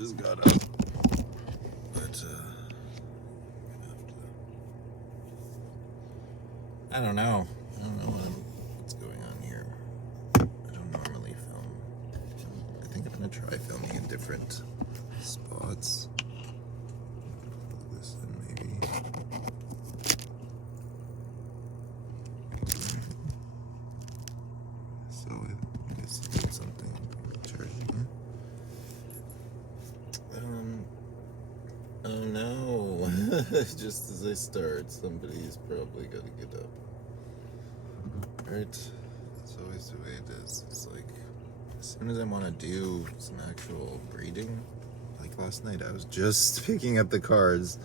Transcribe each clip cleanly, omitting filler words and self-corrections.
just got up. But, I don't know. What's going on here. I don't normally film. I think I'm going to try filming in different spots. This one, maybe. So, I guess I did something charging. Oh no. Just as I start, somebody's probably got to get up. Right? That's always the way it is. It's like, as soon as I want to do some actual reading, like last night, I was just picking up the cards.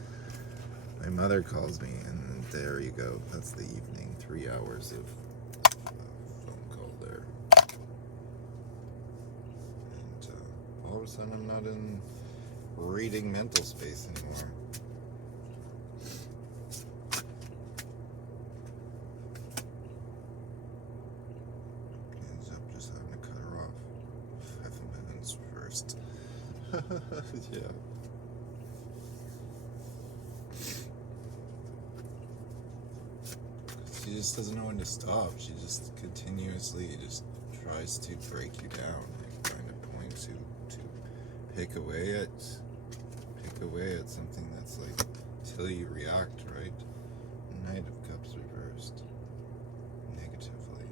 My mother calls me, and there you go. That's the evening. 3 hours of phone call there. And all of a sudden, I'm not in reading mental space anymore. Ends up just having to cut her off 5 minutes first. Yeah. She just doesn't know when to stop. She just continuously just tries to break you down, like find a point to pick away at something that's like till you react, right? Knight of Cups reversed negatively,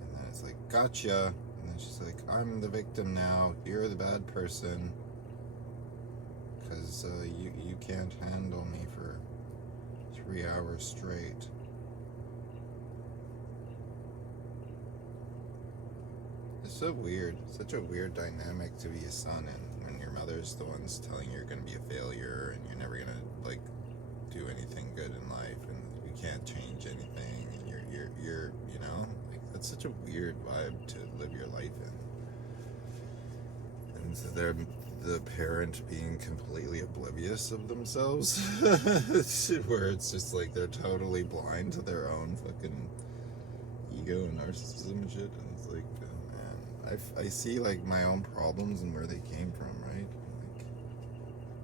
and then it's like, gotcha, and then she's like, I'm the victim now, you're the bad person, because you can't handle me for 3 hours straight. It's so weird. Such a weird dynamic to be a son in, when your mother's the one's telling you you're going to be a failure and you're never going to like do anything good in life and you can't change anything and you're you know, like that's such a weird vibe to live your life in. And so they're the parent being completely oblivious of themselves, where it's just like they're totally blind to their own fucking ego and narcissism and shit, and it's like, oh man, I see like my own problems and where they came from, right?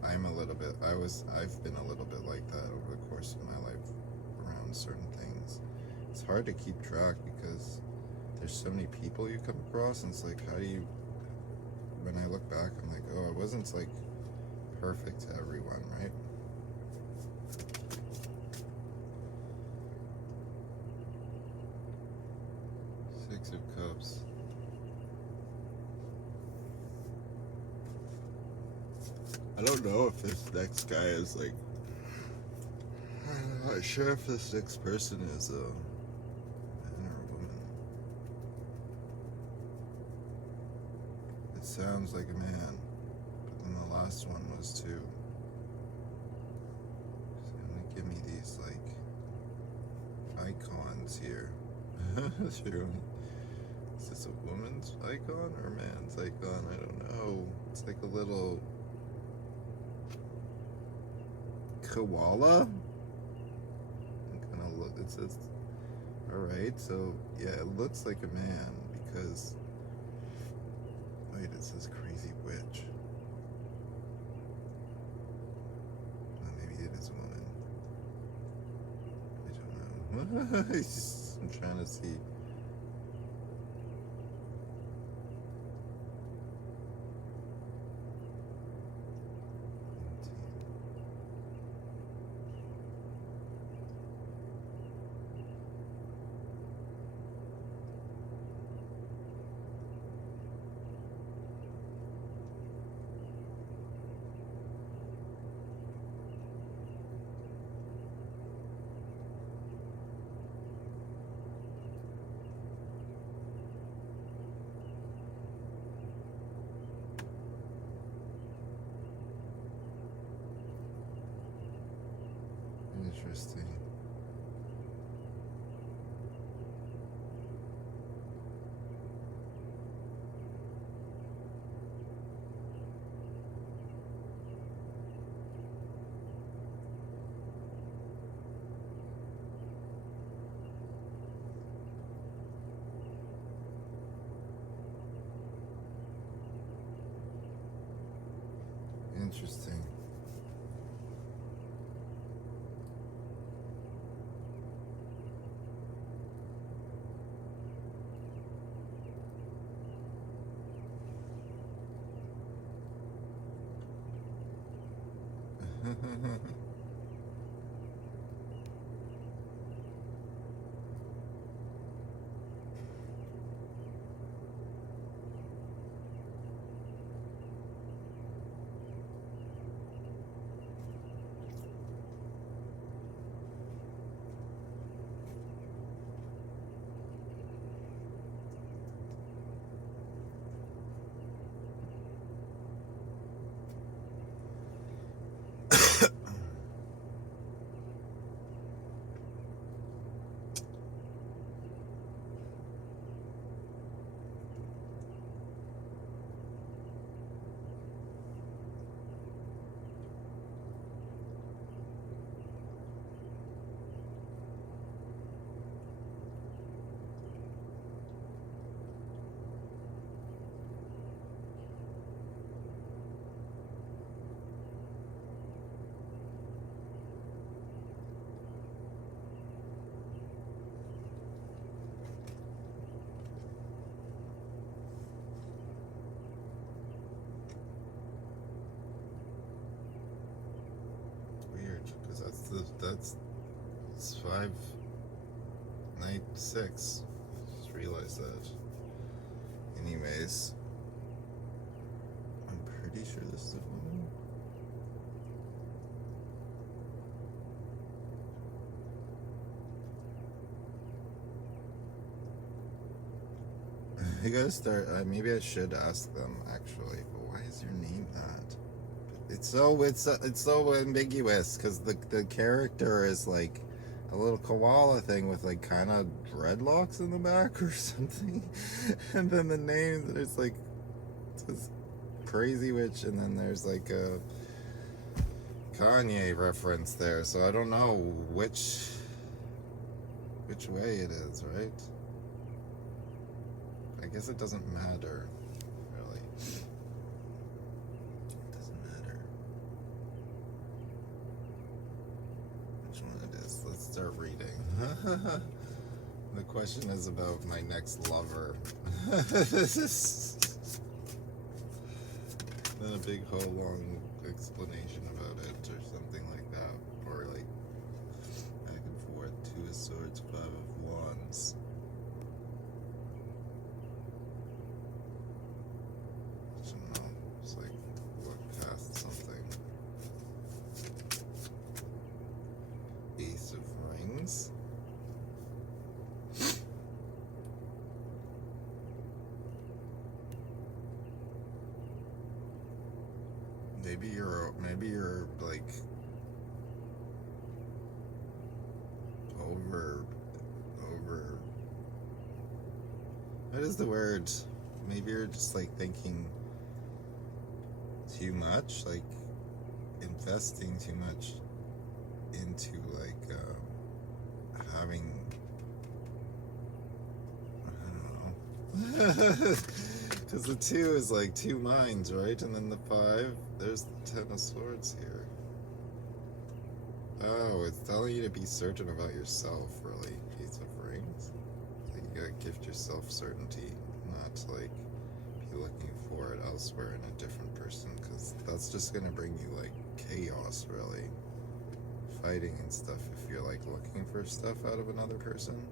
Like, I've been a little bit like that over the course of my life around certain things. It's hard to keep track because there's so many people you come across, and it's like, how do you, when I look back, I'm like, oh, I wasn't like perfect to everyone, right? Six of Cups. I don't know if this next guy is like, I'm not sure if this next person is a man or a woman. It sounds like a man, but then the last one was too. It's gonna give me these like icons here. Is this a woman's icon or a man's icon? I don't know. It's like a little koala. Kind of look. It says, all right. So yeah, it looks like a man because. Wait, it says crazy witch. Well, maybe it is a woman. I don't know. I'm trying to see. Interesting. Interesting. Weird, because that's 596. Just realized that. Anyways, I'm pretty sure this is a woman. I gotta start. Maybe I should ask them actually. But why is your name that? It's so ambiguous because the character is like a little koala thing with like kind of dreadlocks in the back or something, and then the name there's like this crazy witch, and then there's like a Kanye reference there. So I don't know which way it is, right? I guess it doesn't matter, really. It doesn't matter which one it is. Let's start reading. The question is about my next lover. Then a big whole long explanation about it or something like that. Or like back and forth, 2 of swords, 5 of wands. Ace of rings. Maybe you're like over what is the word? Maybe you're just like thinking too much, like investing too much into like having, I don't know, because the 2 is like 2 minds, right? And then the 5, there's the 10 of swords here. Oh, it's telling you to be certain about yourself, really. Ace of rings. So you gotta gift yourself certainty, not like be looking for it elsewhere in a different person, because that's just gonna bring you like chaos, really. Fighting and stuff if you're like looking for stuff out of another person,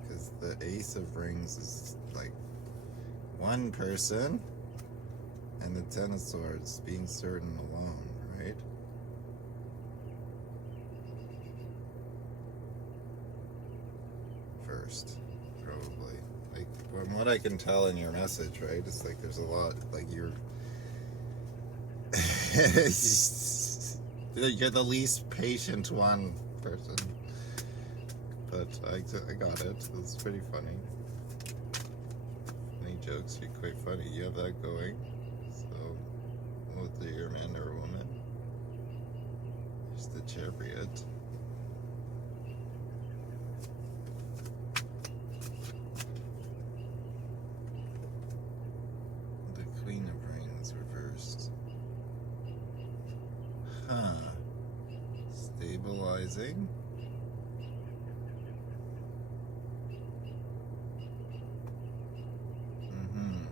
because the Ace of rings is like one person, and the 10 of swords being certain alone, right? First, probably. Like from what I can tell in your message, right? It's like there's a lot, like you're you're the least patient one person, but I got it. It's pretty funny. Funny jokes, you're quite funny. You have that going. So, whether you're a man or a woman, there's the chariot. The Queen of Rings reversed. stabilizing.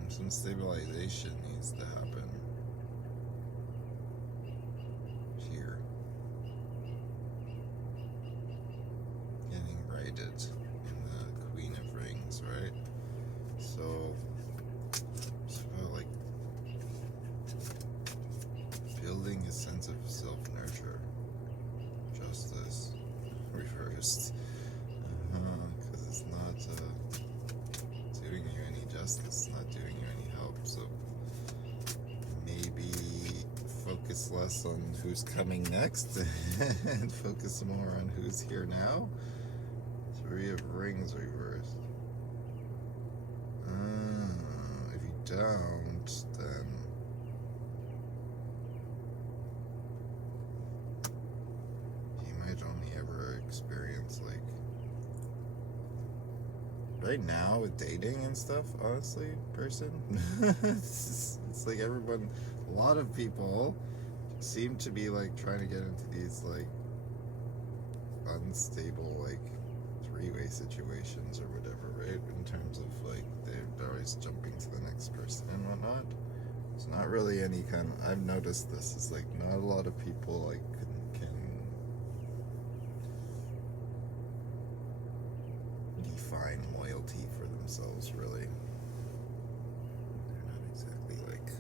Some stabilization needs to happen here. Getting righted in the Queen of Rings, right? So it's about like building a sense of self-nurture, justice reversed, because it's not doing you any justice, not doing you any help. So maybe focus less on who's coming next and focus more on who's here now. Three of Rings reversed. If you don't, then you might only ever experience, like, right now with dating and stuff, honestly, it's like everyone, a lot of people seem to be like trying to get into these like unstable like three-way situations or whatever, right? In terms of like they're always jumping to the next person and whatnot. It's not really any kind of, I've noticed this, is like not a lot of people like can define loyalty for themselves, really. They're not exactly like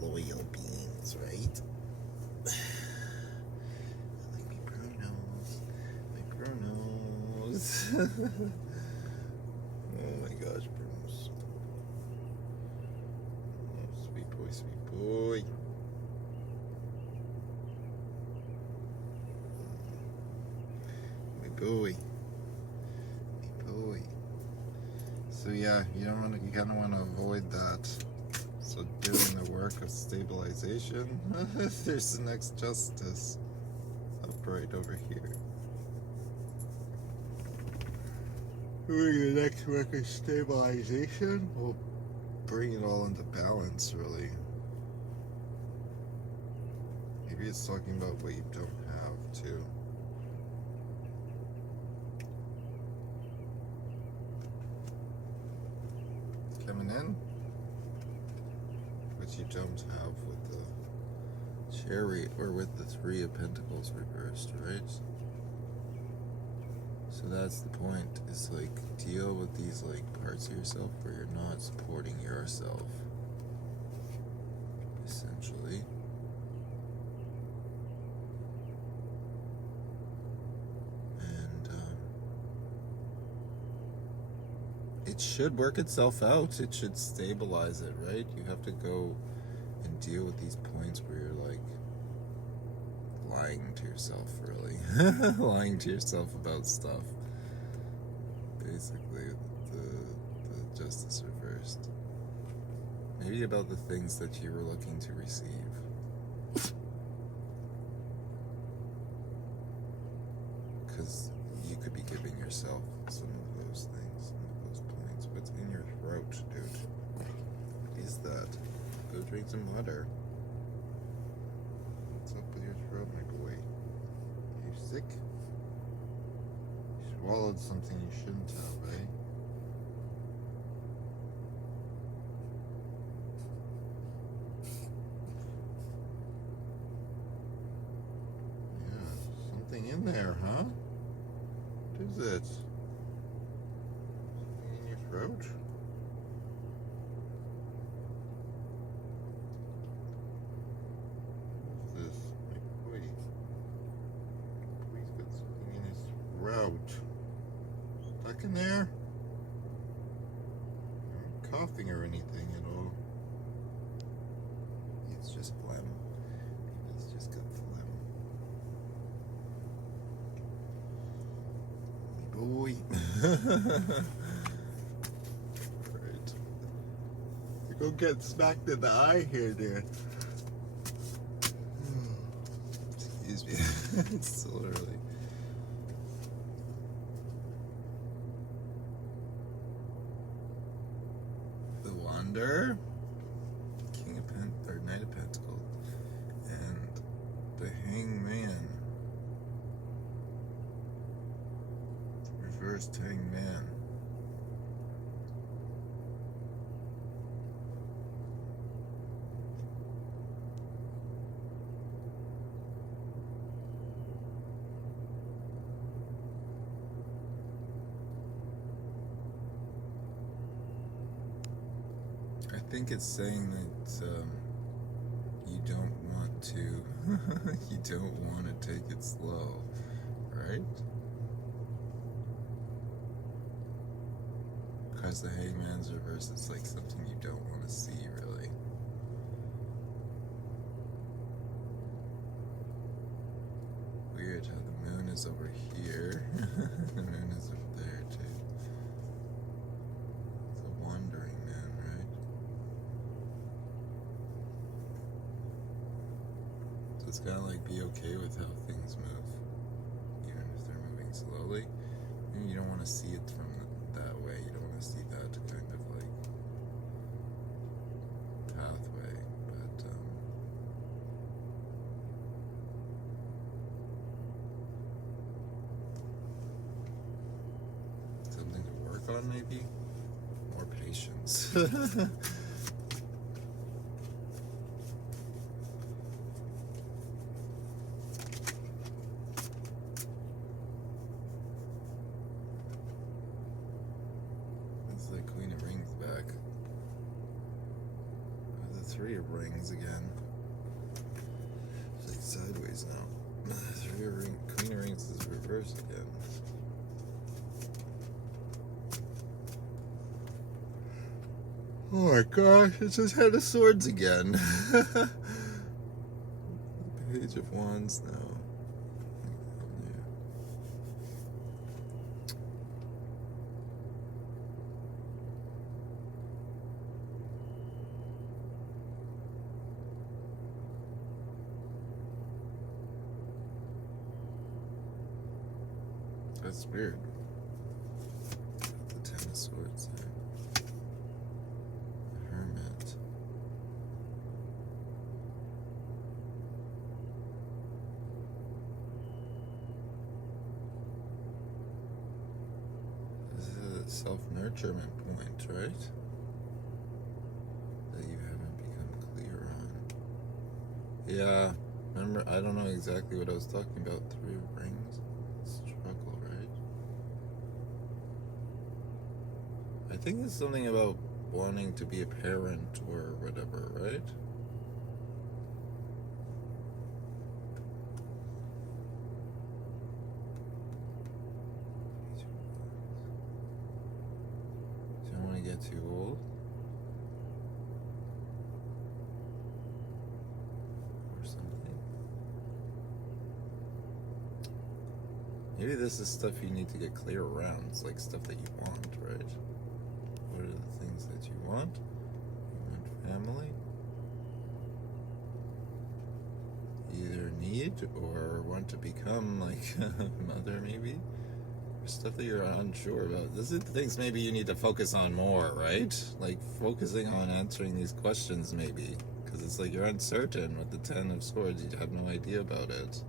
loyal beings, right? I like my pronouns. Oh my gosh, Bruce. Oh, sweet boy, sweet boy. My boy. So yeah, you kind of want to avoid that. So doing the work of stabilization. There's the next justice up right over here. Doing the next work of stabilization will bring it all into balance, really. Maybe it's talking about what you don't have too. Coming in, which you don't have with the Chariot or with the Three of Pentacles reversed, right? So that's the point, is like deal with these like parts of yourself where you're not supporting yourself, essentially. It should work itself out. It should stabilize it, right? You have to go and deal with these points where you're like lying to yourself, really. Lying to yourself about stuff. Basically, the justice reversed. Maybe about the things that you were looking to receive. Because you could be giving yourself some of those things. What's in your throat, dude? What is that? Go drink some water. What's up with your throat, my boy? Are you sick? You swallowed something you shouldn't have, eh? Yeah, something in there, huh? What is it? Throat? What is this? Wait. He's got something in his throat. Stuck in there? Not coughing or anything at all. It's just phlegm. Maybe he's just got phlegm. Boy. Go get smacked in the eye here, dude. Excuse me. It's still early. The Wanderer, King of Knight of Pentacles, and the Hangman. first hanged man. I think it's saying that you don't want to you don't want to take it slow, right? Because the hangman's reverse is like something you don't want to see, really. Weird how the moon is over here. The moon is up there too. It's a wandering man, right? So it's gotta like be okay with how things move, even if they're moving slowly. You don't want to see it from that way. You don't want to see that kind of like pathway, but something to work on, maybe more patience. The Queen of Rings back. The Three of Rings again. It's like sideways now. Queen of Rings is reversed again. Oh my gosh, it's just Head of Swords again. Page of Wands now. That's weird. The Ten of Swords there. The Hermit. This is a self-nurturement point, right? That you haven't become clear on. Yeah, remember, I don't know exactly what I was talking about. Three of Rings. Struggle, right? I think it's something about wanting to be a parent or whatever, right? Do you want to get too old? Or something? Maybe this is stuff you need to get clear around. It's like stuff that you want, right? What are the things that you want? You want family? You either need or want to become like a mother, maybe? Or stuff that you're unsure about. This is the things maybe you need to focus on more, right? Like focusing on answering these questions, maybe. Because it's like you're uncertain with the Ten of Swords. You have no idea about it.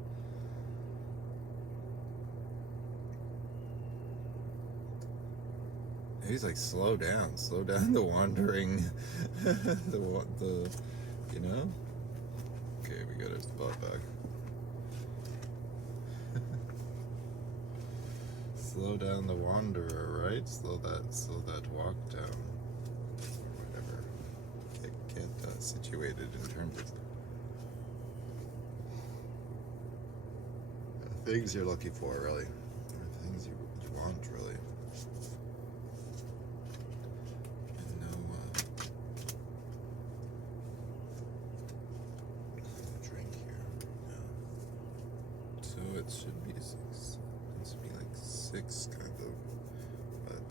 He's like, slow down the wandering, the, you know? Okay, we got our spot back. Slow down the wanderer, right? Slow that walk down, or whatever. Get situated in terms of things you're looking for, really, or things you want, really. It should be 6. It should be like 6 kind of, but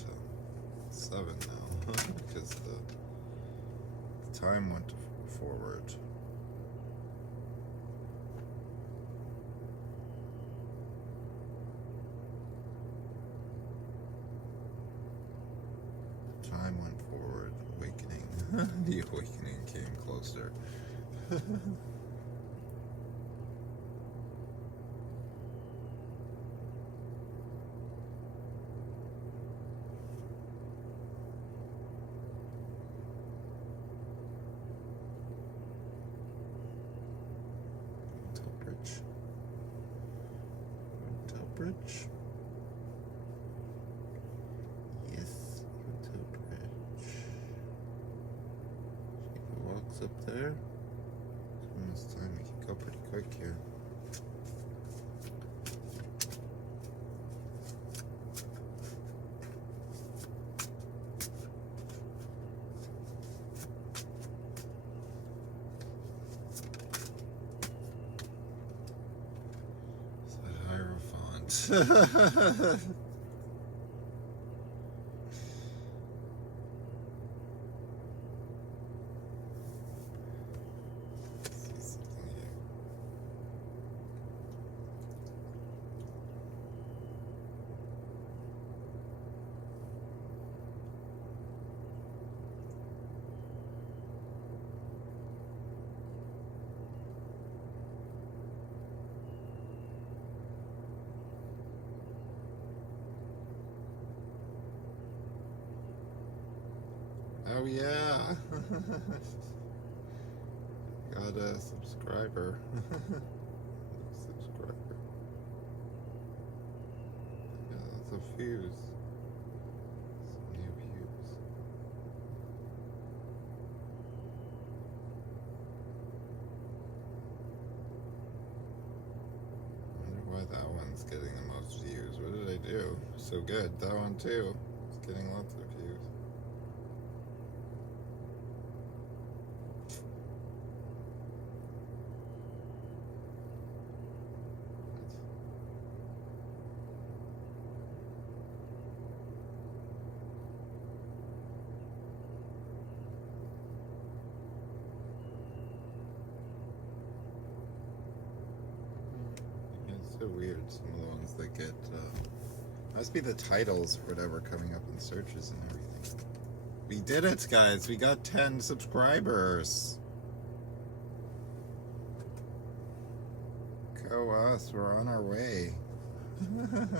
7 now because the time went forward. Time went forward. Awakening. The awakening came closer. bridge? Yes, Hotel Bridge. She walks up there. This time we can go pretty quick here. It's a Hierophant. Oh yeah, got a subscriber. Subscriber. Yeah, lots of views. Some new views. I wonder why that one's getting the most views. What did I do? So good. That one too. It's getting lots of views. It's so weird, some of the ones that get, must be the titles or whatever coming up in searches and everything. We did it, guys! We got 10 subscribers! Go us, we're on our way. Alright,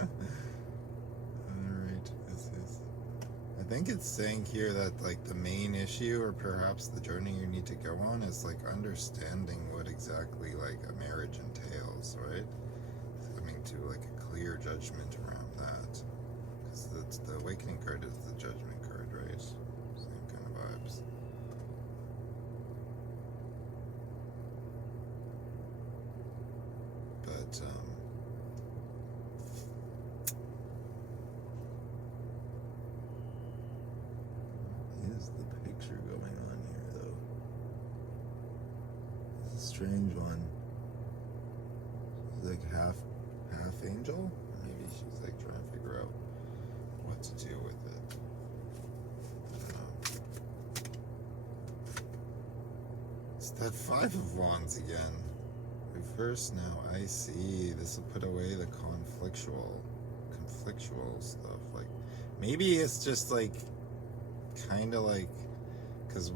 this is... I think it's saying here that, like, the main issue, or perhaps the journey you need to go on, is, like, understanding what exactly, like, a marriage entails, right? Coming to, like, a clear judgment around that. Because the awakening card is the judgment card, right? Same kind of vibes. But, is the picture going on here, though? It's a strange one. She's like half angel? Maybe she's like trying to figure out what to do with it. I don't know. It's that 5 of Wands again. Reverse now. I see. This will put away the conflictual stuff. Like, maybe it's just like kind of like, because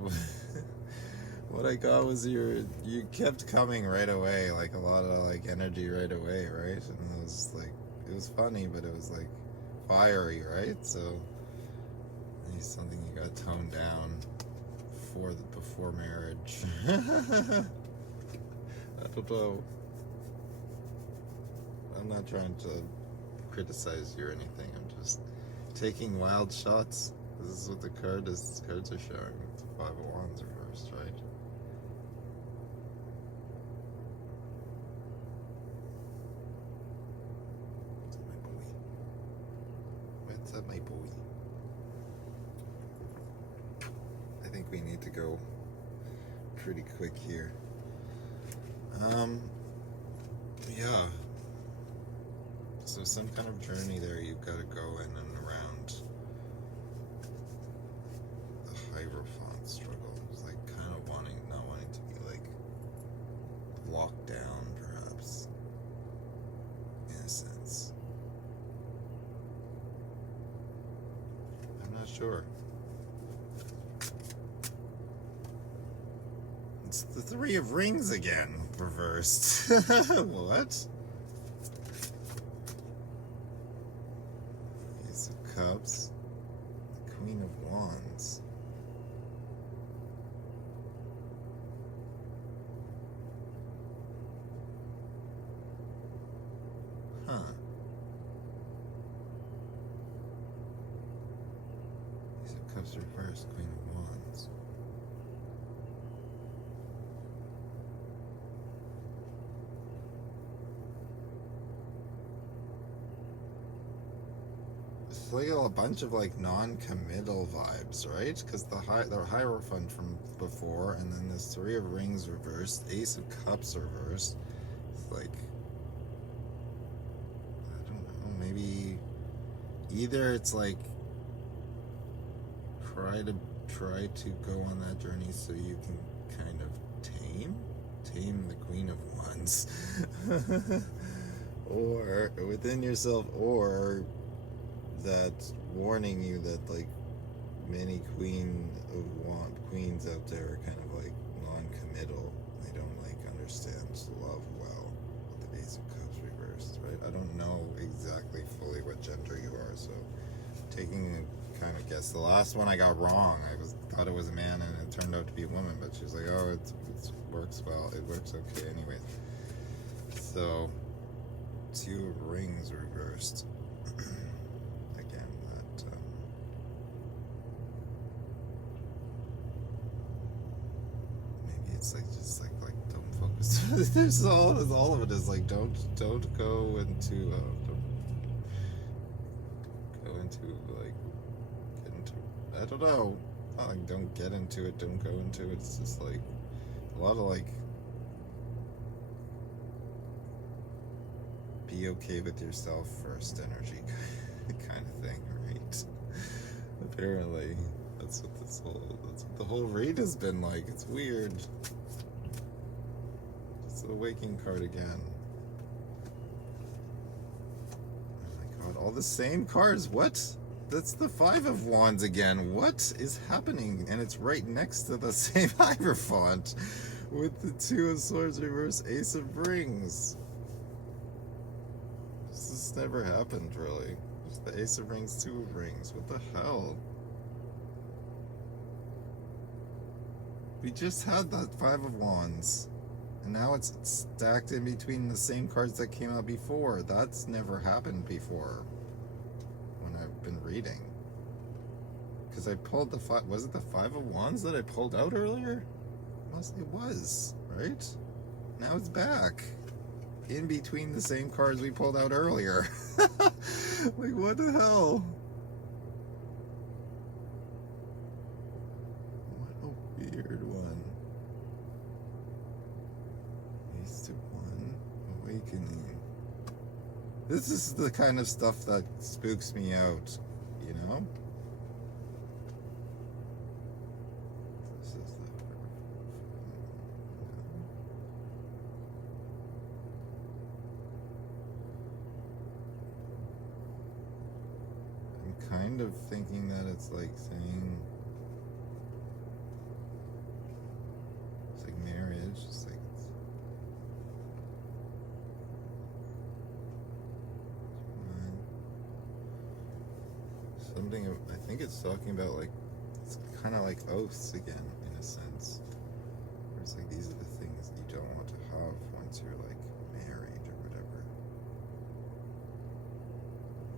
what I got was you kept coming right away, like a lot of like energy right away, right? And it was like, it was funny, but it was like fiery, right? So maybe something you got toned down before marriage. I don't know. I'm not trying to criticize you or anything. I'm just taking wild shots. This is what the cards are showing. It's 5 of Wands reversed, right? What's up, my boy? I think we need to go pretty quick here. Yeah. So some kind of journey there you've got to go in and around the Hierophant struggle. It's like kind of not wanting to be like locked down, perhaps, in a sense. I'm not sure. It's the 3 of Rings again, reversed. What? Ace of Cups. The Queen of Wands. Huh. Cups reversed, Queen of Wands. It's like a bunch of like non-committal vibes, right? Because the Hierophant from before, and then this Three of Rings reversed, Ace of Cups reversed. It's like, I don't know, maybe either it's like try to go on that journey so you can kind of tame the Queen of Wands, or within yourself, or that warning you that like many queens out there are kind of like non-committal. They don't like understand love well with the Ace of Cups reversed, right? I don't know exactly fully what gender you are, so taking a kind of guess. The last one I got wrong. I thought it was a man and it turned out to be a woman, but she was like, oh, it works well. It works okay anyways. So, Two of Rings reversed. Again, that maybe it's like just like don't focus. There's all of it is like don't go into like get into, I don't know. Not like don't get into it, don't go into it. It's just like a lot of like be okay with yourself first energy kind of thing, right? Apparently, that's what the whole read has been like. It's weird. It's the Awakening card again. Oh my god, all the same cards. What? That's the Five of Wands again. What is happening? And it's right next to the same Hierophant with the Two of Swords reverse, Ace of Rings. This has never happened, really. Just the Ace of Rings, Two of Rings. What the hell? We just had that Five of Wands. And now it's stacked in between the same cards that came out before. That's never happened before when I've been reading. Because I pulled the was it the Five of Wands that I pulled out earlier? It was, right? Now it's back. In between the same cards we pulled out earlier. Like, what the hell? What a weird one. Ace to One, Awakening. This is the kind of stuff that spooks me out, you know? This is the... I'm kind of thinking that it's like saying... It's like marriage, it's like... Something, I think it's talking about like, it's kind of like oaths again, in a sense. Where it's like, these are the things that you don't want to have once you're like married or whatever.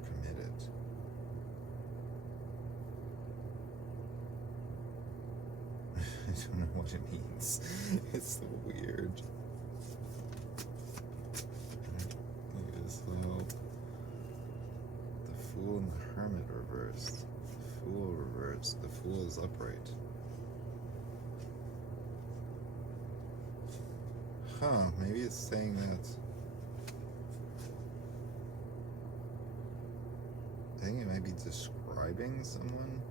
Committed. I don't know what it means. It's so weird. It is so... The Fool and the Hermit reversed. The Fool reversed. The Fool is upright. Huh, maybe it's saying that. I think it might be describing someone.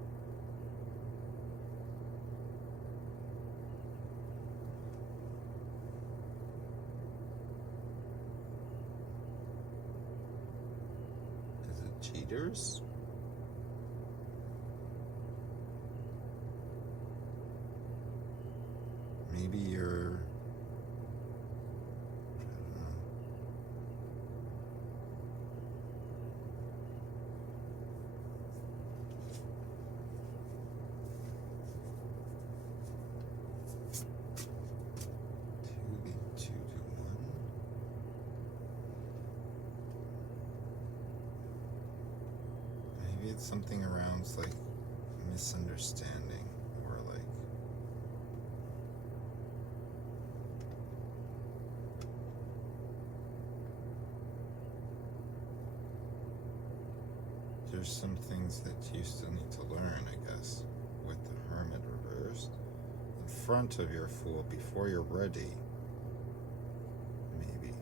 Is it cheaters? Maybe you're... I don't know. Two to one. Maybe it's something around like misunderstanding, or like there's some things that you still need to learn, I guess, with the Hermit reversed in front of your Fool before you're ready. Maybe.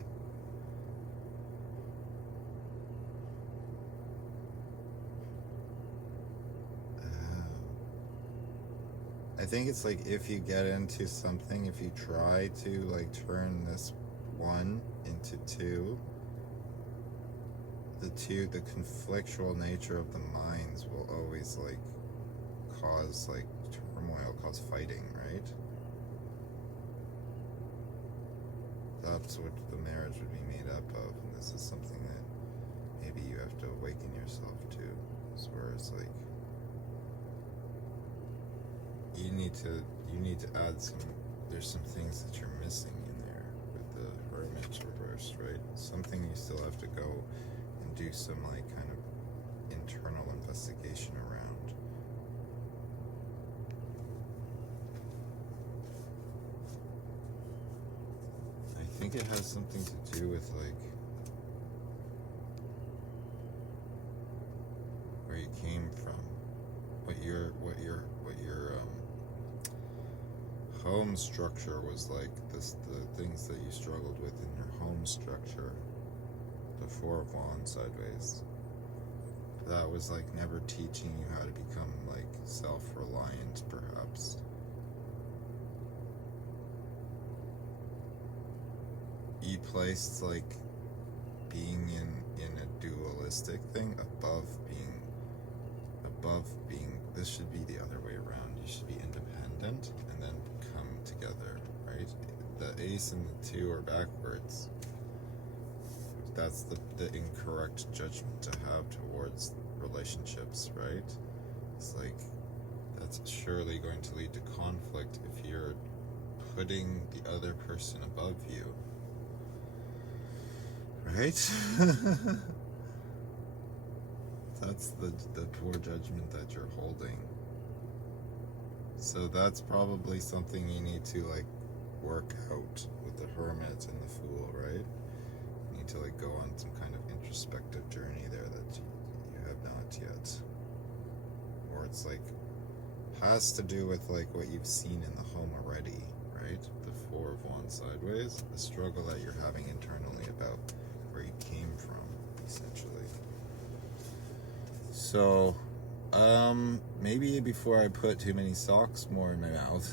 I think it's like if you get into something, if you try to like turn this one into two, the conflictual nature of the minds will always like cause like turmoil, cause fighting, right? That's what the marriage would be made up of, and this is something that maybe you have to awaken yourself to. It's where it's like you need to add some. There's some things that you're missing in there with the Hermit reversed, right? Something you still have to go and do some like kind of internal investigation around. I think it has something to do with like where you came from, what your home structure was like, the things that you struggled with in your home structure. The Four of Wands sideways. That was like never teaching you how to become like self-reliant, perhaps. You placed like being in a dualistic thing above being, this should be the other way around. You should be independent and then come together, right? The Ace and the Two are backwards. That's the incorrect judgment to have towards relationships, right? It's like, that's surely going to lead to conflict if you're putting the other person above you, right? That's the poor judgment that you're holding. So that's probably something you need to like work out with the Hermit and the Fool, right? You need to like go on some kind of introspective journey there that you have not yet. Or it's like has to do with like what you've seen in the home already, right? The Four of Wands sideways, the struggle that you're having internally about where you came from, essentially. So, maybe before I put too many socks more in my mouth,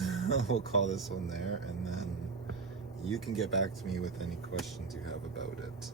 we'll call this one there, and then you can get back to me with any questions you have about it.